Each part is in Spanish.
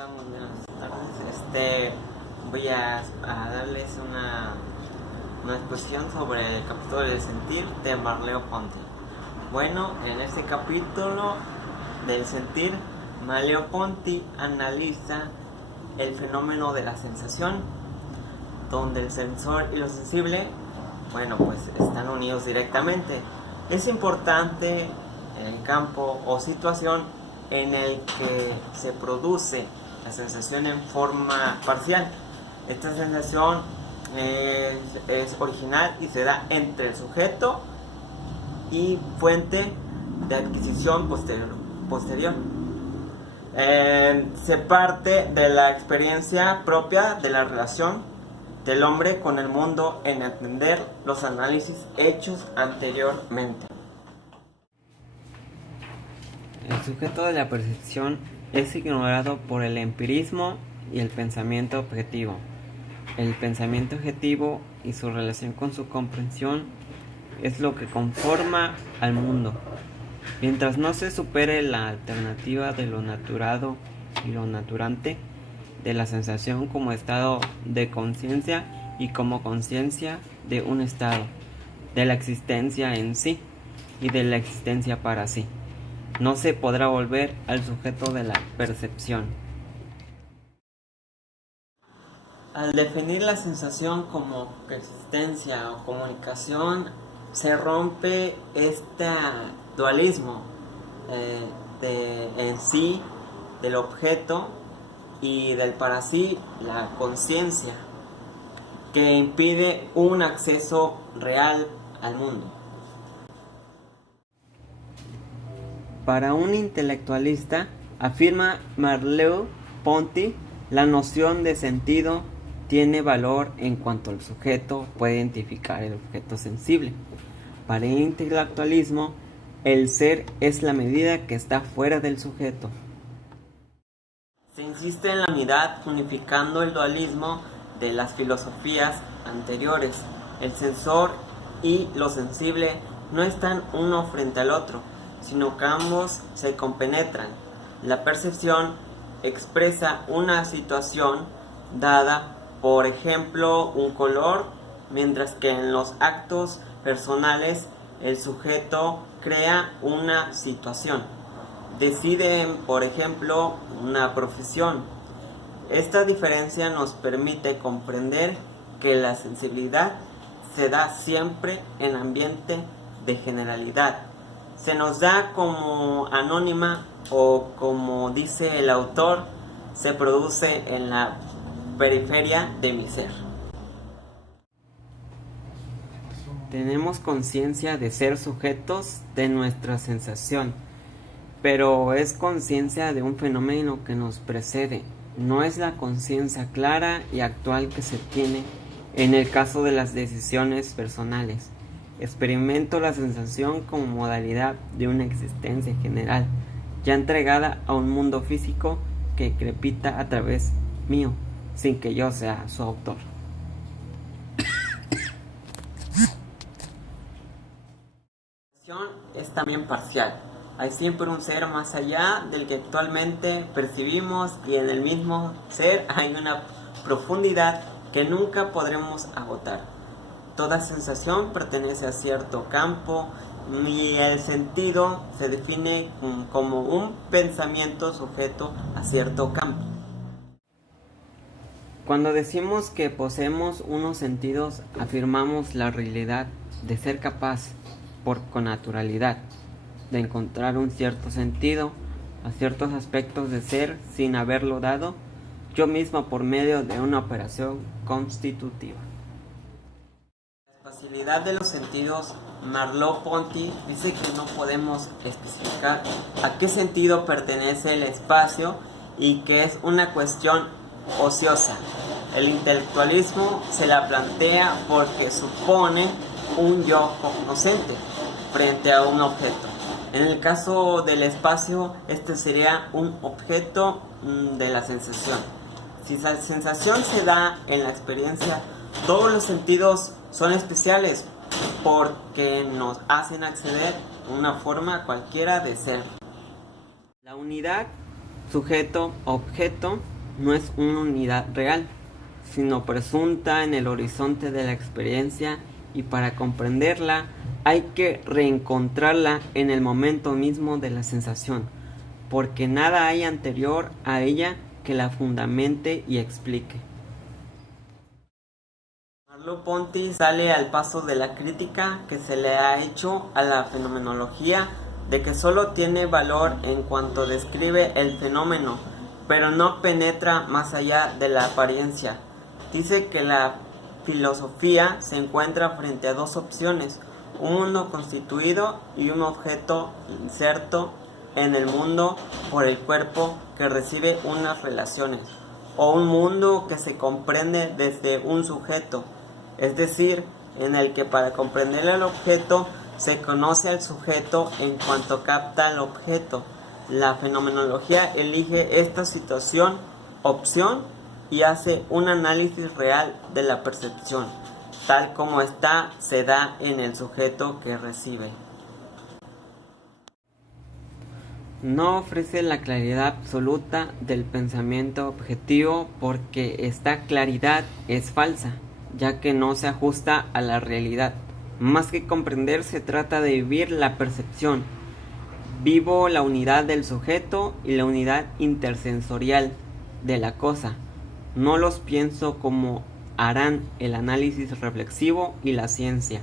Hola, muy buenas tardes. Voy a darles una exposición sobre el capítulo del sentir de Merleau-Ponty. Bueno, en este capítulo del sentir, Merleau-Ponty analiza el fenómeno de la sensación, donde el sensor y lo sensible, pues están unidos directamente. Es importante el campo o situación en el que se produce la sensación en forma parcial. Esta sensación es original y se da entre el sujeto y fuente de adquisición posterior. Se parte de la experiencia propia de la relación del hombre con el mundo en entender los análisis hechos anteriormente. El sujeto de la percepción es ignorado por el empirismo y el pensamiento objetivo. El pensamiento objetivo y su relación con su comprensión es lo que conforma al mundo. Mientras no se supere la alternativa de lo naturado y lo naturante, de la sensación como estado de conciencia y como conciencia de un estado, de la existencia en sí y de la existencia para sí, no se podrá volver al sujeto de la percepción. Al definir la sensación como existencia o comunicación, se rompe este dualismo en sí, del objeto y del para sí, la conciencia, que impide un acceso real al mundo. Para un intelectualista, afirma Merleau-Ponty, la noción de sentido tiene valor en cuanto el sujeto puede identificar el objeto sensible. Para el intelectualismo, el ser es la medida que está fuera del sujeto. Se insiste en la unidad unificando el dualismo de las filosofías anteriores. El sensor y lo sensible no están uno frente al otro, sino que ambos se compenetran. La percepción expresa una situación dada, por ejemplo, un color, mientras que en los actos personales el sujeto crea una situación. Decide, por ejemplo, una profesión. Esta diferencia nos permite comprender que la sensibilidad se da siempre en ambiente de generalidad. Se nos da como anónima o, como dice el autor, se produce en la periferia de mi ser. Tenemos conciencia de ser sujetos de nuestra sensación, pero es conciencia de un fenómeno que nos precede. No es la conciencia clara y actual que se tiene en el caso de las decisiones personales. Experimento la sensación como modalidad de una existencia general, ya entregada a un mundo físico que crepita a través mío, sin que yo sea su autor. La sensación es también parcial. Hay siempre un ser más allá del que actualmente percibimos, y en el mismo ser hay una profundidad que nunca podremos agotar. Toda sensación pertenece a cierto campo y el sentido se define como un pensamiento sujeto a cierto campo. Cuando decimos que poseemos unos sentidos, afirmamos la realidad de ser capaz, por connaturalidad, de encontrar un cierto sentido a ciertos aspectos de ser sin haberlo dado yo mismo por medio de una operación constitutiva. La espacialidad de los sentidos, Merleau-Ponty dice que no podemos especificar a qué sentido pertenece el espacio y que es una cuestión ociosa. El intelectualismo se la plantea porque supone un yo cognoscente frente a un objeto. En el caso del espacio, este sería un objeto de la sensación. Si la sensación se da en la experiencia, todos los sentidos son especiales porque nos hacen acceder a una forma cualquiera de ser. La unidad sujeto-objeto no es una unidad real, sino presunta en el horizonte de la experiencia, y para comprenderla hay que reencontrarla en el momento mismo de la sensación, porque nada hay anterior a ella que la fundamente y explique. Merleau-Ponty sale al paso de la crítica que se le ha hecho a la fenomenología de que solo tiene valor en cuanto describe el fenómeno, pero no penetra más allá de la apariencia. Dice que la filosofía se encuentra frente a dos opciones: un mundo constituido y un objeto inserto en el mundo por el cuerpo que recibe unas relaciones, o un mundo que se comprende desde un sujeto, es decir, en el que para comprender el objeto se conoce al sujeto en cuanto capta al objeto. La fenomenología elige esta opción, y hace un análisis real de la percepción, tal como ésta se da en el sujeto que recibe. No ofrece la claridad absoluta del pensamiento objetivo, porque esta claridad es falsa, ya que no se ajusta a la realidad. Más que comprender, se trata de vivir la percepción. Vivo la unidad del sujeto y la unidad intersensorial de la cosa. No los pienso como harán el análisis reflexivo y la ciencia.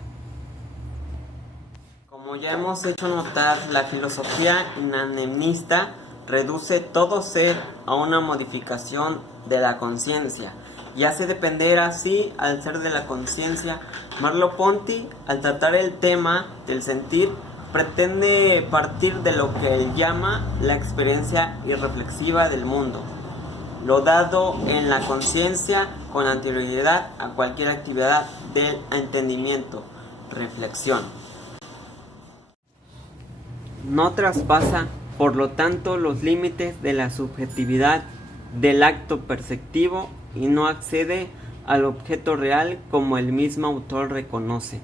Como ya hemos hecho notar, la filosofía inanemnista reduce todo ser a una modificación de la conciencia y hace depender así al ser de la conciencia. Merleau-Ponty, al tratar el tema del sentir, pretende partir de lo que él llama la experiencia irreflexiva del mundo, lo dado en la conciencia con anterioridad a cualquier actividad del entendimiento, reflexión. No traspasa, por lo tanto, los límites de la subjetividad del acto perceptivo y no accede al objeto real como el mismo autor reconoce.